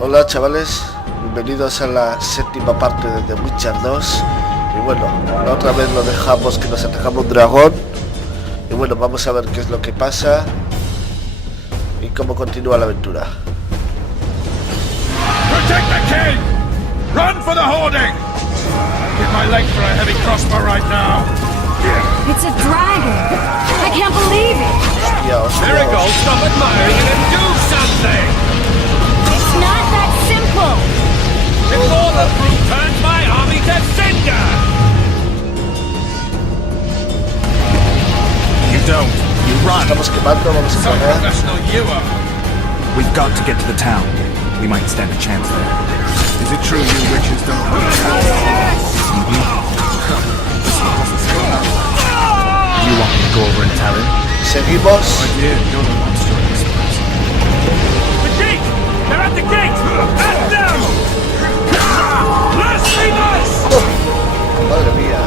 Hola chavales, bienvenidos a la séptima parte de The Witcher 2. Y bueno, la otra vez lo dejamos que nos atacamos un dragón. Y bueno, vamos a ver qué es lo que pasa y cómo continúa la aventura. Protect the king! Run for the hoarding! Give my leg for a heavy crossbow right now. It's a dragon! I can't believe it! There it goes, stop admiring it and do something! It's not that simple! Before the brute turns my army to cinder! You don't. You run. Estamos quemando, vamos a Some correr. professional you are. We've got to get to the town. We might stand a chance there. Is it true you witches don't know the You want me to go over and tell him? Seguimos. idea? You're the monster in this place. The gate! They're at the gate! At them! Blasphemous! Madre mía.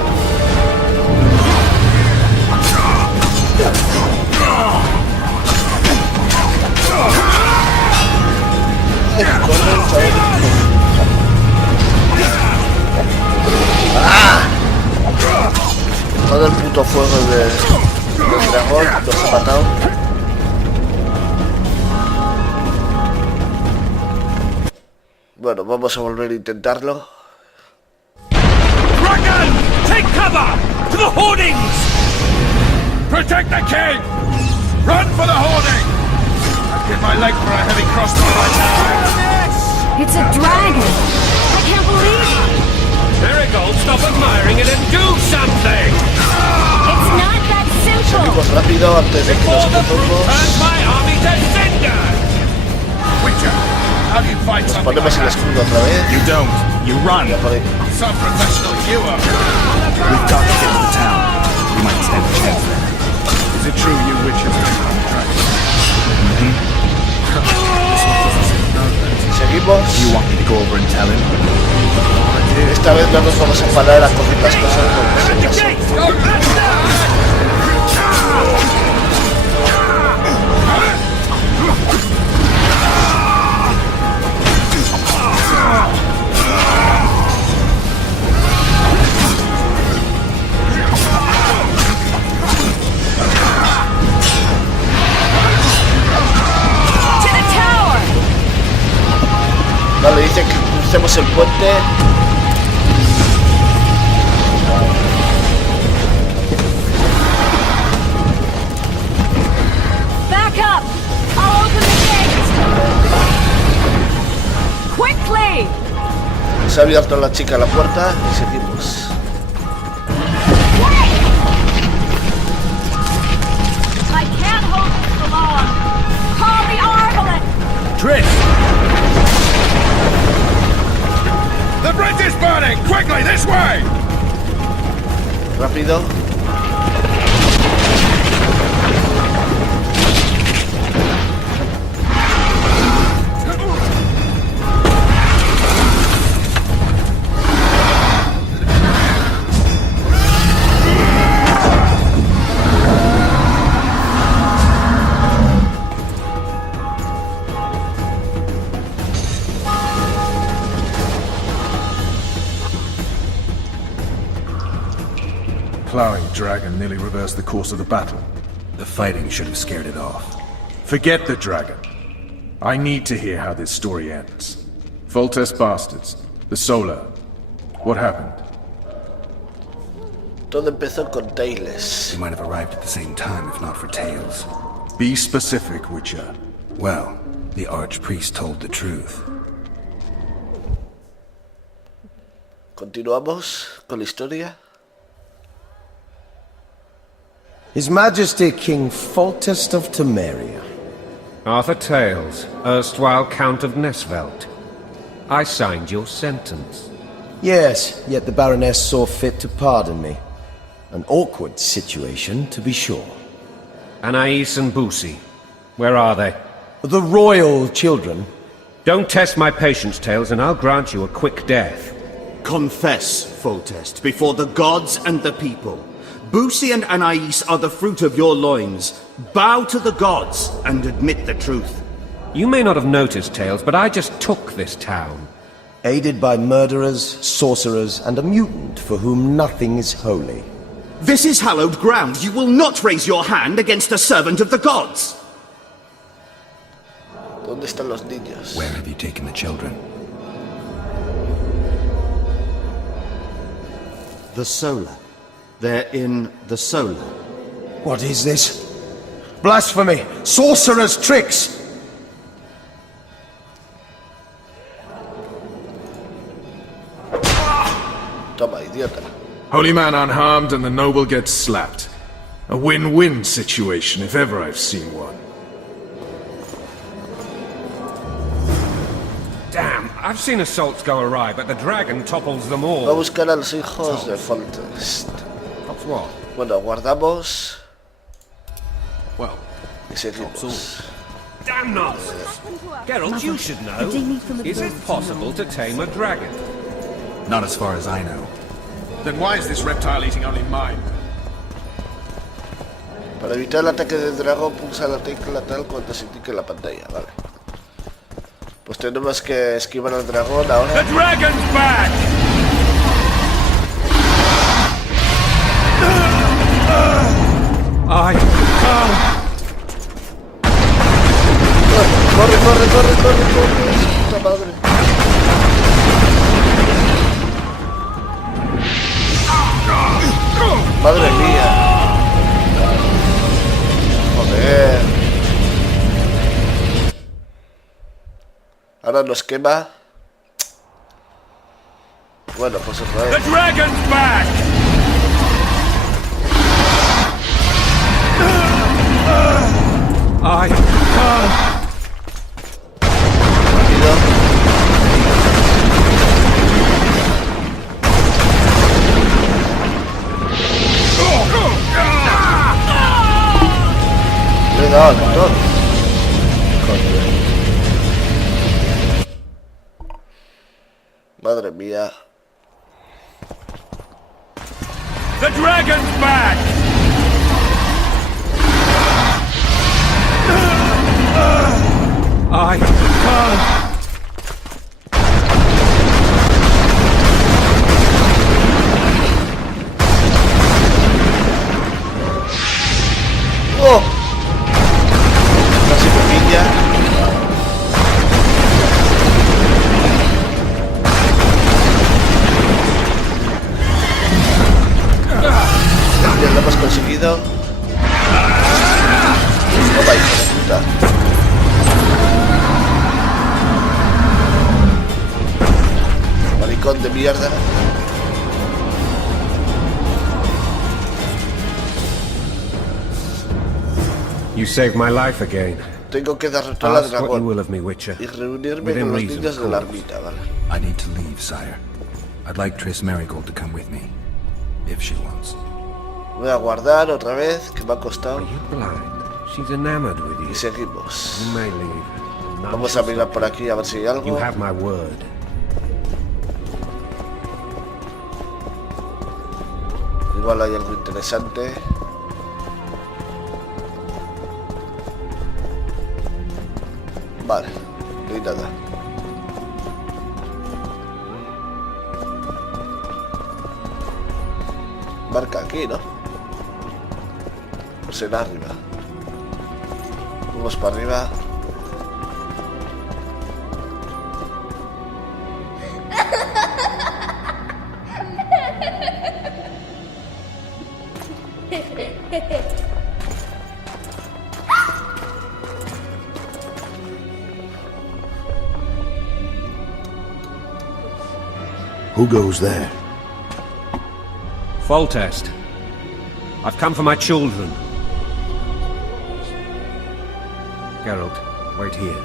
Todo el puto fuego del dragón nos ha matado. Bueno, vamos a volver a intentarlo. Dragon! Take cover! To the hoardings! Protect the king! Run for the hoarding! I'd give my leg for a heavy crossbow right now. It's a dragon! I can't believe it! There it goes, stop admiring it and do something! It's not that simple! Seguimos rápido antes de que nos Before the brute turns quememos. my army to cinder! Witcher, how do you fight something like Ponemos el that? escudo otra vez. You don't. You run. Ya por ahí. Some professional you are. We've got to get to the town. We might stand a chance there. Is it true you witches don't know the dragon? Seguimos. You want me to go over and tell him? Esta vez no nos vamos a parar a coger las cosas porque si The acaso. gate! Go at them! To the tower! Vale, dice que crucemos el puente. Back up! I'll open the gate! Quickly! Se ha abierto la chica la puerta y seguimos. I can't hold this for long! Call the arbalest! Trish! The bridge is burning! Quickly, this way! Rápido. Plowing dragon nearly reversed the course of the battle. The fighting should have scared it off. Forget the dragon. I need to hear how this story ends. Foltest bastards. The Solar. What happened? Todo empezó con Tales. We might have arrived at the same time if not for Tales. Be specific, Witcher. Well, the Archpriest told the truth. Continuamos con la historia. His Majesty King Foltest of Temeria. Arthur Tales, erstwhile Count of Nesvelt. I signed your sentence. Yes, yet the Baroness saw fit to pardon me. An awkward situation, to be sure. Anais and Boosie, where are they? The royal children. Don't test my patience, Tales, and I'll grant you a quick death. Confess, Foltest, before the gods and the people. Boosie and Anais are the fruit of your loins. Bow to the gods and admit the truth. You may not have noticed, Tails, but I just took this town. Aided by murderers, sorcerers, and a mutant for whom nothing is holy. This is hallowed ground. You will not raise your hand against a servant of the gods. ¿Dónde están los niños? Where have you taken the children? The solar. They're in the solar. What is this? Blasphemy! Sorcerer's tricks! Toma, idiota. Holy man unharmed and the noble gets slapped. A win-win situation, if ever I've seen one. Damn, I've seen assaults go awry, but the dragon topples them Va a all. buscar a los hijos de Foltest. Tops what? Bueno, guardamos Well, y seguimos. Damn nonsense! Geralt, you should know. Is it possible to tame a dragon? Not as far as I know. then why is this reptile eating only mine? Para evitar el ataque del dragón, pulsa la tecla tal cuando se indique en la pantalla, vale. Pues tenemos que esquivar al dragón ahora. The dragon's back! Corre, corre, corre, corre, corre. Puta madre. Madre mía. Joder. Ahora nos quema. Bueno, pues otra vez. The dragon's back! Rápido. Le he dado al botón. Joder. Madre mía. The dragon's back! ¡Oh! Casi me pilla. Ya lo hemos conseguido. Toma, hijo de puta. Maricón de mierda. You saved my life again. Tengo que derrotar al Ask what you will dragón of me, Witcher. y reunirme Within con los reason, niños of de la course. ermita, vale. I need to leave, sire. I'd like Triss Merigold to come with me, if she wants. Voy a guardar otra vez, que me ha costado. Are you blind? She's enamored with Y you. seguimos. You may leave. None Vamos a shall mirar stop por aquí a ver si hay you. algo. You have my word. Igual hay algo interesante. Vale, no hay nada. Marca aquí, ¿no? Pues en arriba. Vamos para arriba. Who goes there? Foltest. I've come for my children. Geralt, wait here.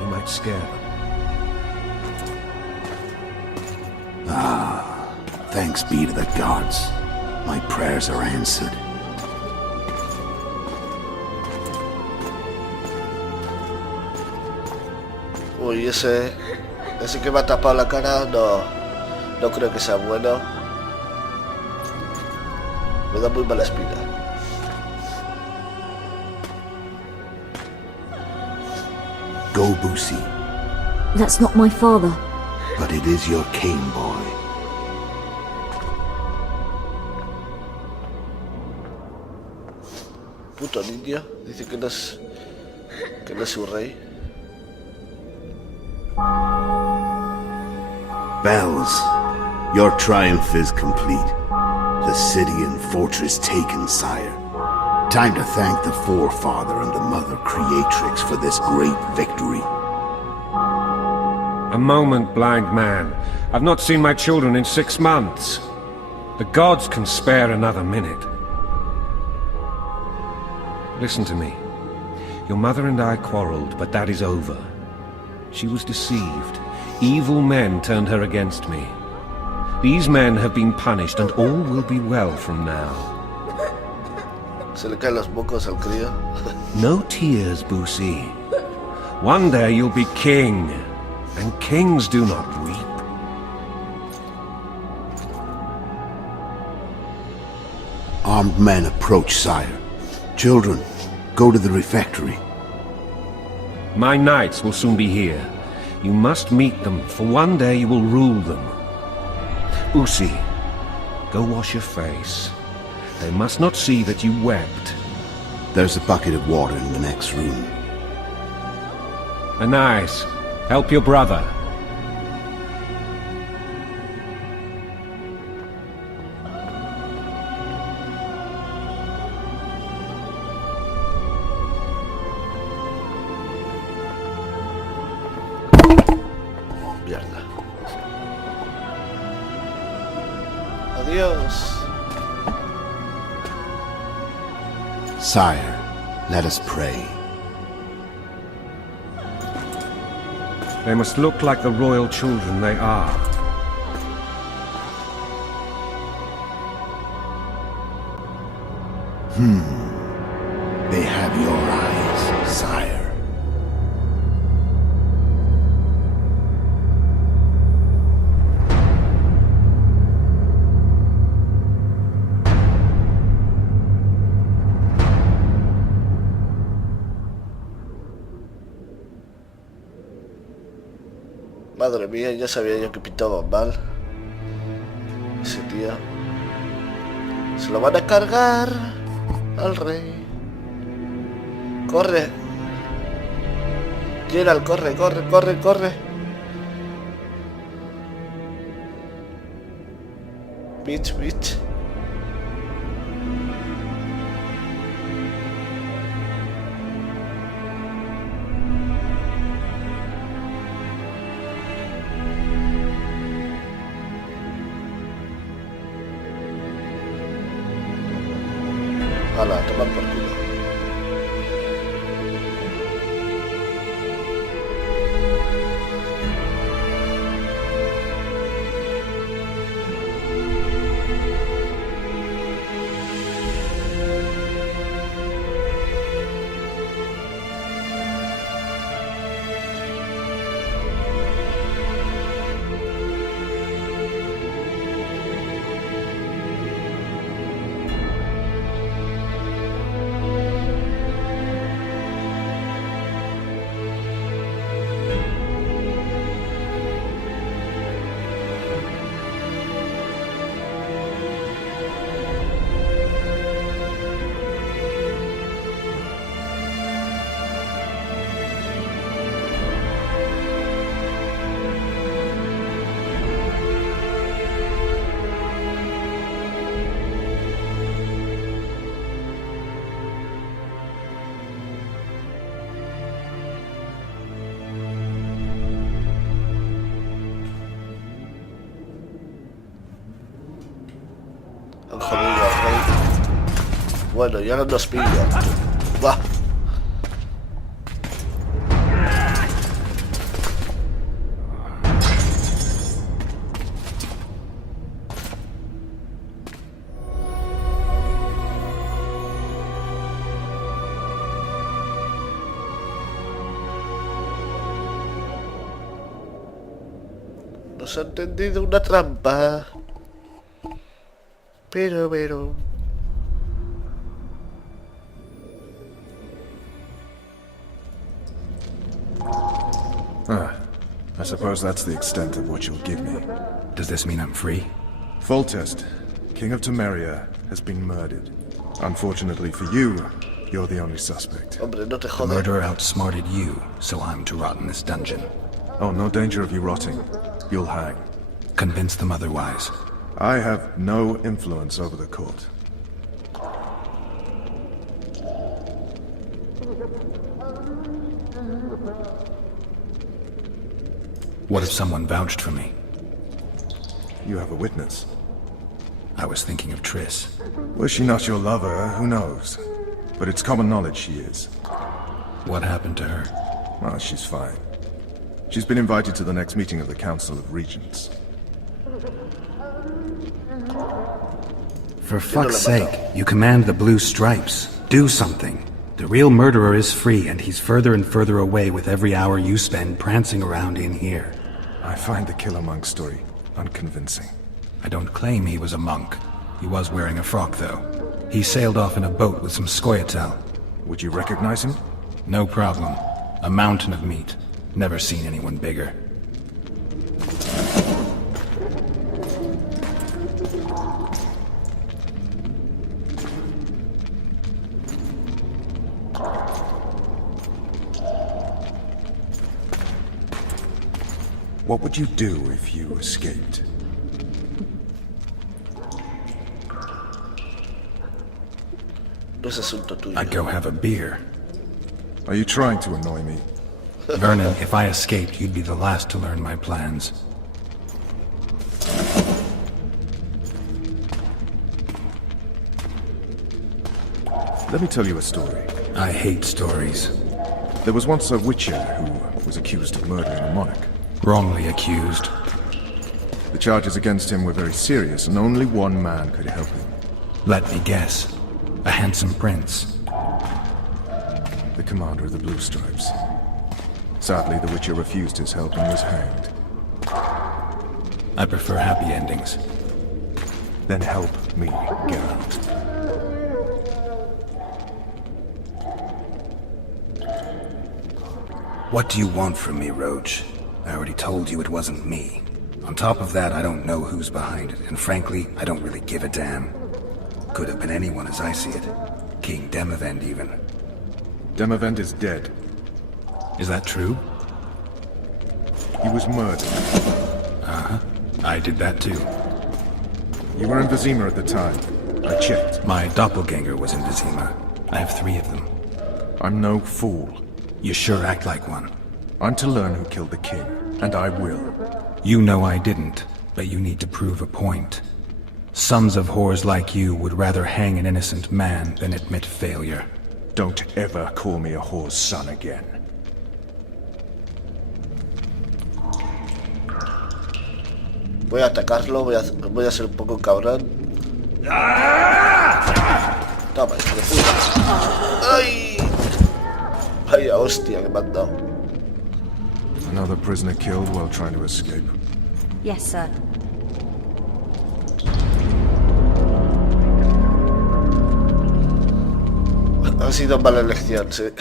You might scare them. Thanks be to the gods. My prayers are answered. Uy, ese que me ha tapado la cara no creo que sea bueno. Me da muy mala espina. go, Boosie. That's not my father. But it is your cane boy. Puto niño, dice que no es su rey. Bells, your triumph is complete. The city and fortress taken, sire. Time to thank the forefather and the mother creatrix for this great victory. A moment, blind man. I've not seen my children in 6 months. The gods can spare another minute. Listen to me. Your mother and I quarreled, but that is over. She was deceived. Evil men turned her against me. These men have been punished, and all will be well from now. Se le caen los mocos al crío. No tears, Boosie. One day you'll be king, and kings do not weep. Armed men approach, sire. Children, go to the refectory. My knights will soon be here. You must meet them, for one day you will rule them. Boosie, go wash your face. They must not see that you wept. There's a bucket of water in the next room. Nice. Help your brother. Mierda. Adiós. Sire, let us pray. They must look like the royal children they are. They have your eyes, sire. Madre mía, ya sabía yo que pintaba mal. Ese tío. Se lo van a cargar al rey. Corre. Geralt, corre, corre, corre, corre. Bitch, bitch. Hala, a tomar por culo. Han jodido al rey. Bueno, ya no nos pillan. Va. Nos ha tendido una trampa. Pero... I suppose that's the extent of what you'll give me. Does this mean I'm free? Foltest, King of Temeria, has been murdered. Unfortunately for you, you're the only suspect. Hombre, no te The jode. murderer outsmarted you, so I'm to rot in this dungeon. Oh, no danger of you rotting. You'll hang. Convince them otherwise. I have no influence over the court. What if someone vouched for me? You have a witness. I was thinking of Triss. Was she not your lover? Who knows? But it's common knowledge she is. What happened to her? Oh, she's fine. She's been invited to the next meeting of the Council of Regents. For fuck's sake, you command the blue stripes. Do something. The real murderer is free, and he's further and further away with every hour you spend prancing around in here. I find the Killer Monk story unconvincing. I don't claim he was a monk. He was wearing a frock, though. He sailed off in a boat with some scoia'tael. Would you recognize him? No problem. A mountain of meat. Never seen anyone bigger. What would you do if you escaped? No es asunto tuyo. I'd go have a beer. Are you trying to annoy me? Vernon, if I escaped, you'd be the last to learn my plans. Let me tell you a story. I hate stories. There was once a witcher who was accused of murdering a monarch. Wrongly accused. The charges against him were very serious, and only one man could help him. Let me guess. A handsome prince. The commander of the Blue Stripes. Sadly, the witcher refused his help and was hanged. I prefer happy endings. Then help me get out. What do you want from me, Roach? I already told you it wasn't me. On top of that, I don't know who's behind it, and frankly, I don't really give a damn. Could have been anyone as I see it. King Demavend, even. Demavend is dead. Is that true? He was murdered. Uh-huh. I did that too. You were in Vizima at the time. I checked. My doppelganger was in Vizima. I have 3 of them. I'm no fool. You sure act like one. I'm to learn who killed the king, and I will. You know I didn't, but you need to prove a point. Sons of whores like you would rather hang an innocent man than admit failure. Don't ever call me a whore's son again. Voy a atacarlo, voy a ser un poco cabrón. Toma, hijo de puta. ¡Ay! Vaya hostia que me han dado. Another prisoner killed while trying to escape. Yes, sir. Ha sido mala elección, sí.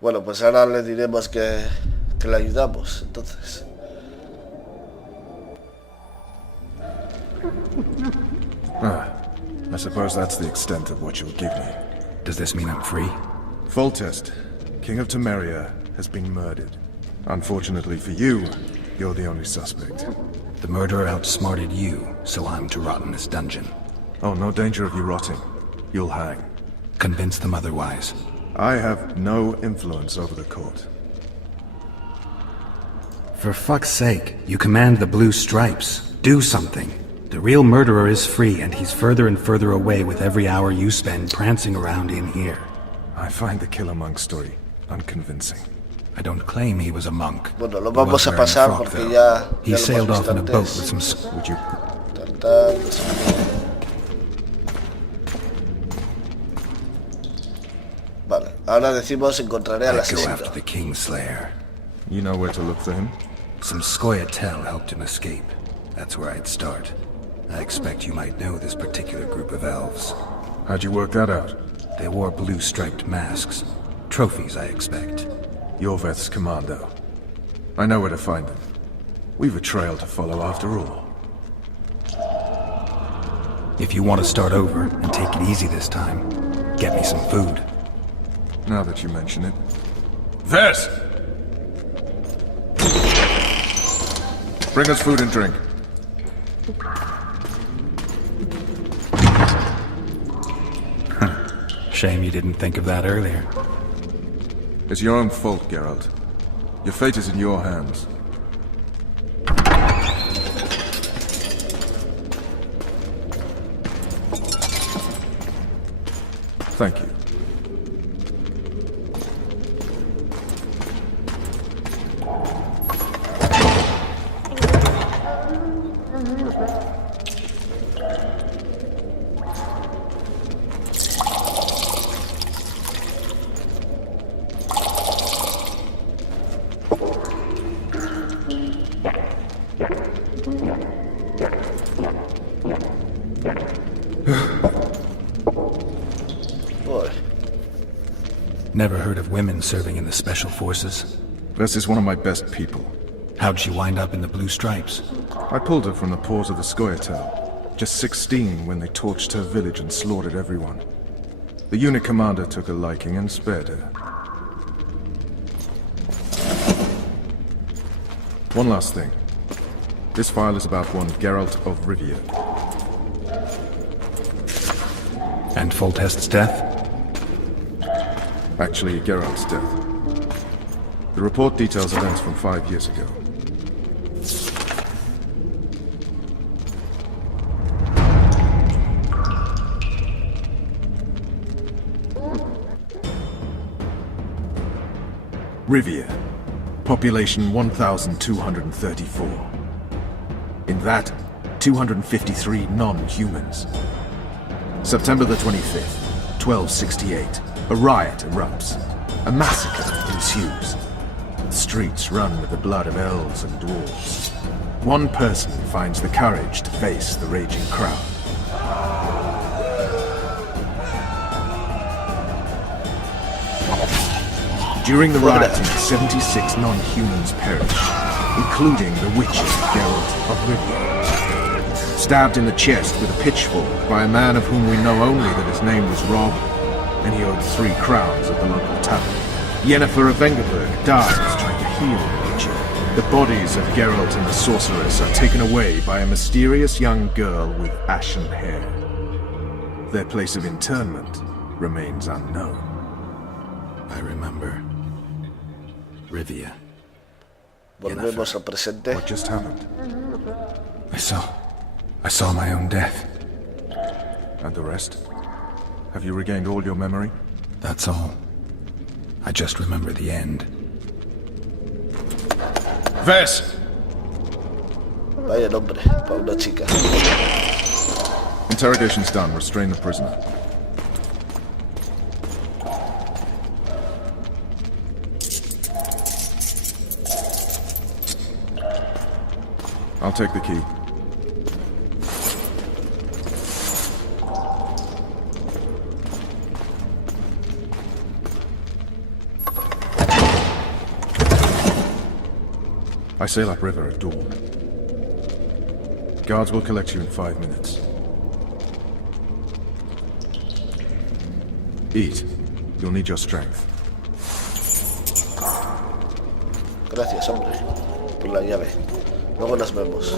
Bueno, pues ahora le diremos que le ayudamos, entonces. I suppose that's the extent of what you'll give me. Does this mean I'm free? Foltest, King of Temeria, has been murdered. Unfortunately for you, you're the only suspect. The murderer outsmarted you, so I'm to rot in this dungeon. Oh, no danger of you rotting. You'll hang. Convince them otherwise. I have no influence over the court. For fuck's sake, you command the blue stripes. Do something. The real murderer is free, and he's further and further away with every hour you spend prancing around in here. I find the Killer Monk story unconvincing. I don't claim he was a monk. Bueno, lo vamos a pasar porque ya He sailed off in a boat with some... Would you... Vale, ahora decimos encontraré al I'd go asesino. after the Kingslayer. You know where to look for him? Some scoia'tael helped him escape. That's where I'd start. I expect you might know this particular group of elves. How'd you work that out? They wore blue striped masks. Trophies, I expect. Yorveth's commando. I know where to find them. We've a trail to follow after all. If you want to start over and take it easy this time, get me some food. Now that you mention it. Ves! Bring us food and drink. Shame you didn't think of that earlier. It's your own fault, Geralt. Your fate is in your hands. Thank you. Never heard of women serving in the Special Forces. This is one of my best people. How'd she wind up in the Blue Stripes? I pulled her from the paws of the Scoia'tael. Just 16 when they torched her village and slaughtered everyone. The unit commander took a liking and spared her. One last thing. This file is about one Geralt of Rivia. And Foltest's death? Actually, Geralt's death. The report details events from 5 years ago. Rivia. Population 1,234. In that, 253 non-humans. September the 25th, 1268. A riot erupts. A massacre ensues. The streets run with the blood of elves and dwarves. One person finds the courage to face the raging crowd. During the rioting, 76 non-humans perish, including the witches Geralt of Rivia. Stabbed in the chest with a pitchfork by a man of whom we know only that his name was Rob, and he owed 3 crowns at the local tavern. Yennefer of Vengerberg dies trying to heal the witcher. The bodies of Geralt and the sorceress are taken away by a mysterious young girl with ashen hair. Their place of interment remains unknown. I remember. Rivia. Volvemos al presente. What just happened? I saw my own death. And the rest? Have you regained all your memory? That's all. I just remember the end. Ves! Vaya nombre, para una chica. Interrogation's done. Restrain the prisoner. I'll take the key. I sail upriver at dawn. Guards will collect you in 5 minutes. Eat. You'll need your strength. Gracias, hombre, por la llave. Luego nos vemos.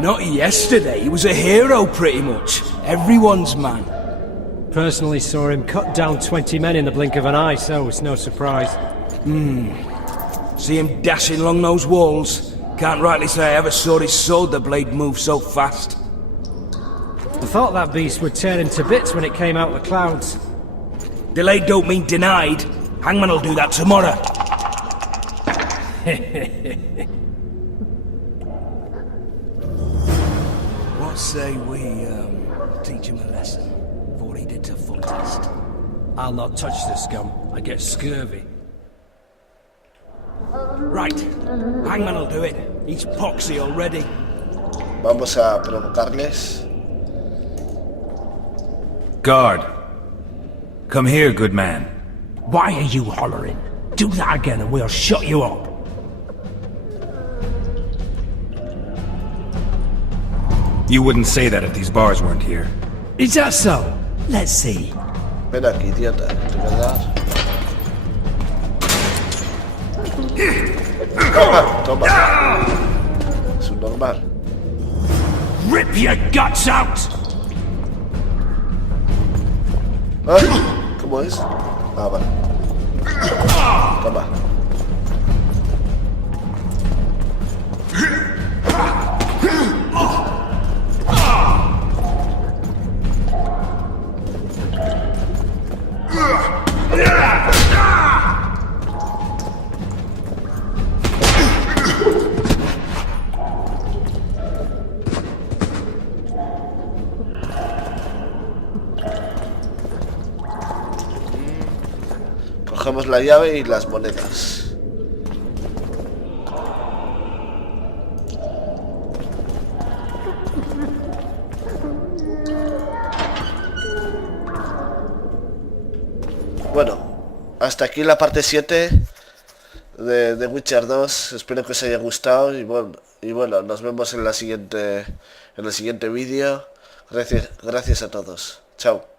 Not yesterday, he was a hero pretty much. Everyone's man. Personally saw him cut down 20 men in the blink of an eye, so it's no surprise. See him dashing along those walls? Can't rightly say I ever saw his sword the blade move so fast. I thought that beast would tear him to bits when it came out of the clouds. Delayed don't mean denied. Hangman'll do that tomorrow. say we, teach him a lesson for what he did to full test. I'll not touch the scum. I get scurvy. Right. Hangman'll do it. He's poxy already. Vamos a provocarles. Guard. Come here, good man. Why are you hollering? Do that again and we'll shut you up. You wouldn't say that if these bars weren't here. Is that so? Let's see. Ven aquí, idiota. ¿De verdad? Toma, toma. Es un normal. Rip your guts out! ¿Ay? ¿Cómo es? Ah, vale. Toma. Cogemos la llave y las monedas. Bueno, hasta aquí la parte 7 de The Witcher 2. Espero que os haya gustado y bueno, nos vemos en el siguiente vídeo. Gracias a todos. Chao.